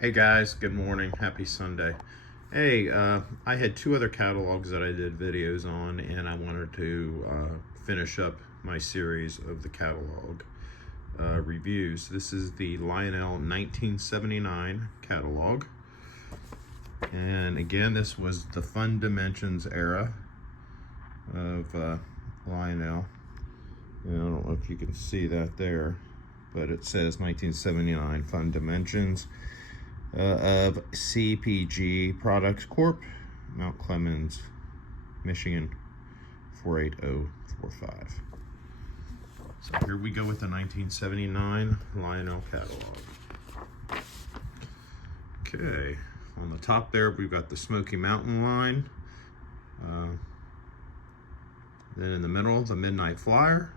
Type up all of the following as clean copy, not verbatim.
Hey guys, good morning. Happy Sunday. Hey, I had two other catalogs that I did videos on, and I wanted to finish up my series of the catalog reviews. This is the Lionel 1979 catalog. And again, this was the Fun Dimensions era of Lionel. And I don't know if you can see that there, but it says 1979 Fun Dimensions. Of CPG Products Corp, Mount Clemens, Michigan 48045. So here we go with the 1979 Lionel catalog. Okay, on the top there we've got the Smoky Mountain line. Then in the middle, the Midnight Flyer.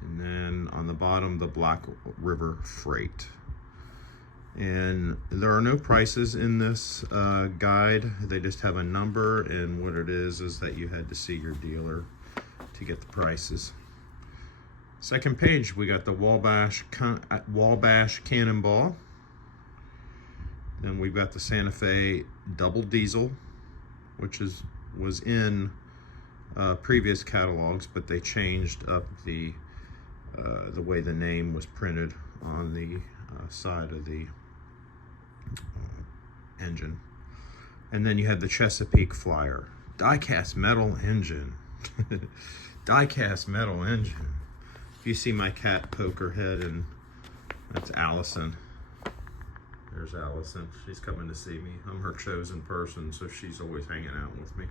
And then on the bottom, the Black River Freight. And there are no prices in this guide. They just have a number, and what it is that you had to see your dealer to get the prices. Second page, we got the Wabash Cannonball. Then we've got the Santa Fe Double Diesel, which was in previous catalogs, but they changed up the way the name was printed on the side of the engine. And then you have the Chesapeake Flyer, die-cast metal engine. Die-cast metal engine. If you see my cat poke her head, and that's Allison. There's Allison. She's coming to see me. I'm her chosen person, so she's always hanging out with me.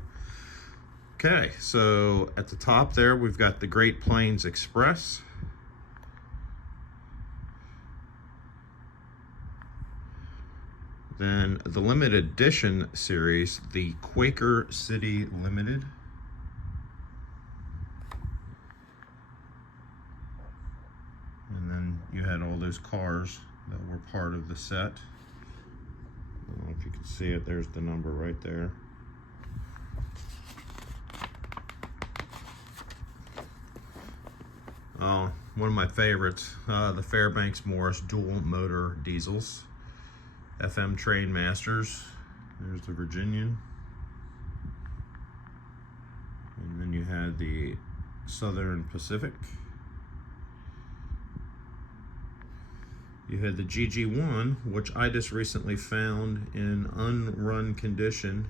Okay, so at the top there, we've got the Great Plains Express. Then the limited edition series, the Quaker City Limited. And then you had all those cars that were part of the set. I don't know if you can see it, there's the number right there. Oh, one of my favorites, the Fairbanks Morris dual motor diesels. FM Train Masters. There's the Virginian. And then you had the Southern Pacific. You had the GG1, which I just recently found in unrun condition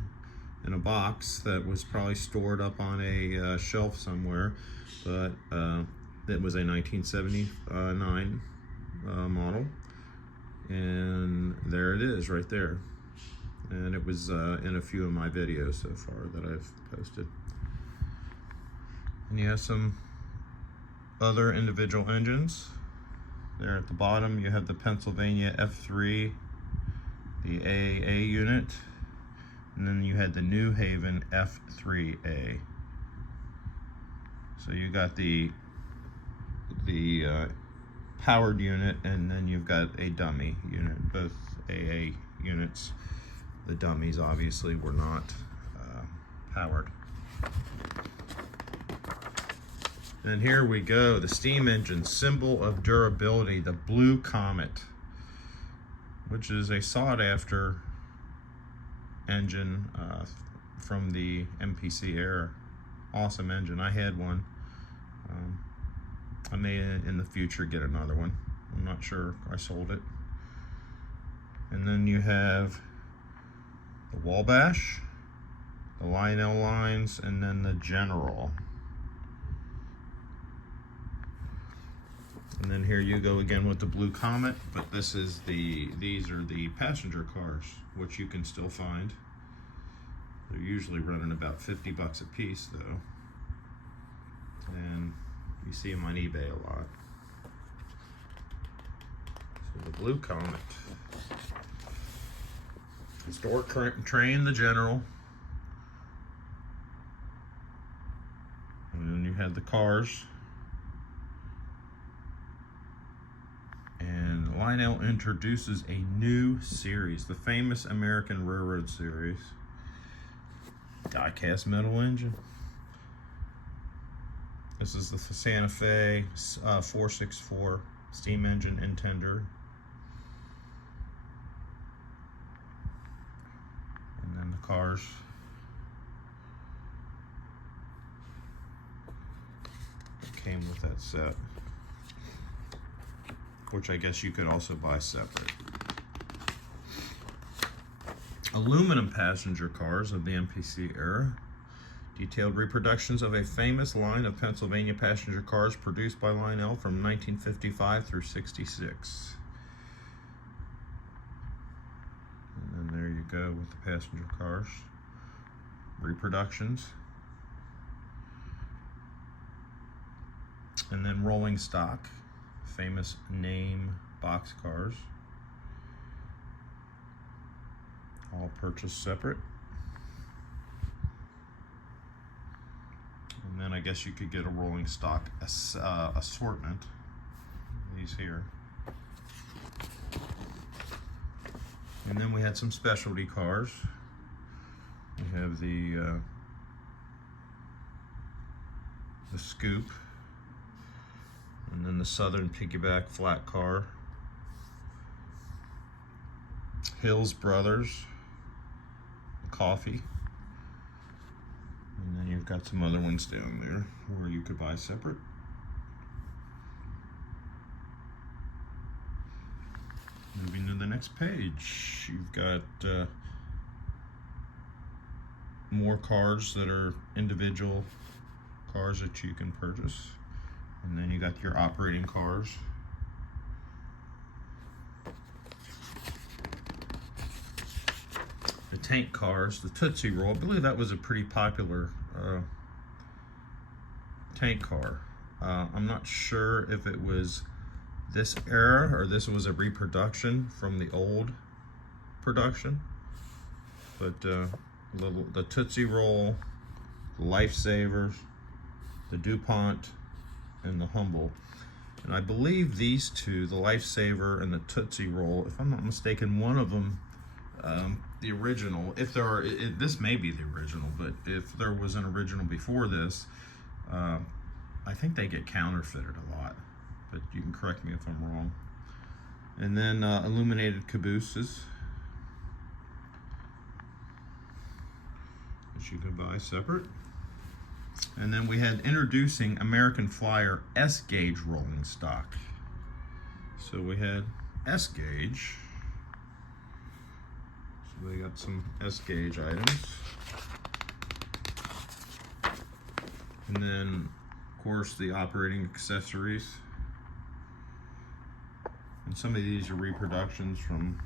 in a box that was probably stored up on a shelf somewhere, but it was a 1979 model. And there it is right there, and it was in a few of my videos so far that I've posted. And you have some other individual engines there at the bottom. You have the Pennsylvania F3, the AAA unit, and then you had the New Haven F3A. So you got the powered unit, and then you've got a dummy unit, both AA units. The dummies obviously were not powered. And here we go, the steam engine, symbol of durability, the Blue Comet, which is a sought after engine from the MPC era. Awesome engine, I had one. I may in the future get another one. I'm not sure. I sold it. And then you have the Wabash, the Lionel lines, and then the General. And then here you go again with the Blue Comet, but these are the passenger cars, which you can still find. They're usually running about 50 bucks a piece though. And you see them on eBay a lot. So the Blue Comet. Historic train, the General. And then you had the cars. And Lionel introduces a new series, the famous American Railroad series. Die-cast metal engine. This is the Santa Fe 464 steam engine intender. cars. Came with that set, which I guess you could also buy separate. Aluminum passenger cars of the MPC era. Detailed reproductions of a famous line of Pennsylvania passenger cars produced by Lionel from 1955 through 66. And then there you go with the passenger cars. Reproductions. And then rolling stock, famous name boxcars, all purchased separate. And then I guess you could get a rolling stock assortment, these here. And then we had some specialty cars. We have the Scoop, and then the Southern Piggyback flat car, Hills Brothers Coffee, and then you've got some other ones down there where you could buy separate. Moving to the next page, you've got more cars that are individual cars that you can purchase. And then you got your operating cars. The tank cars, the Tootsie Roll. I believe that was a pretty popular tank car. I'm not sure if it was this era or this was a reproduction from the old production. But the Tootsie Roll, the Lifesavers, the DuPont, and the Humble. And I believe these two, the Lifesaver and the Tootsie Roll, if I'm not mistaken, one of them, the original, if there are, this may be the original, but if there was an original before this, I think they get counterfeited a lot, but you can correct me if I'm wrong. And then illuminated cabooses that you could buy separate. And then we had introducing American Flyer S-Gauge rolling stock. So we had S-Gauge. So they got some S-Gauge items. And then, of course, the operating accessories. And some of these are reproductions from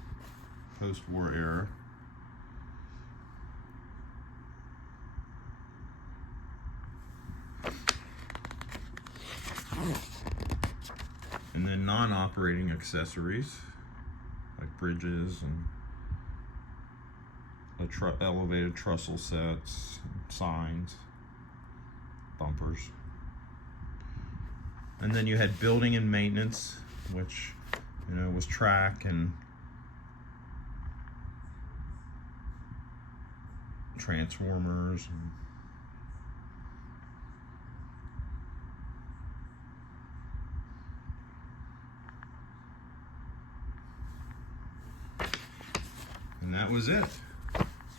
post-war era. And then non-operating accessories like bridges and elevated trestle sets, signs, bumpers. And then you had building and maintenance, which was track and transformers and that was it.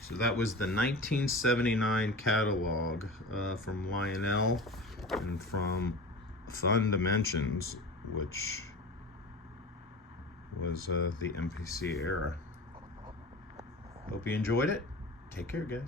So that was the 1979 catalog from Lionel and from Fun Dimensions, which was the MPC era. Hope you enjoyed it. Take care, guys.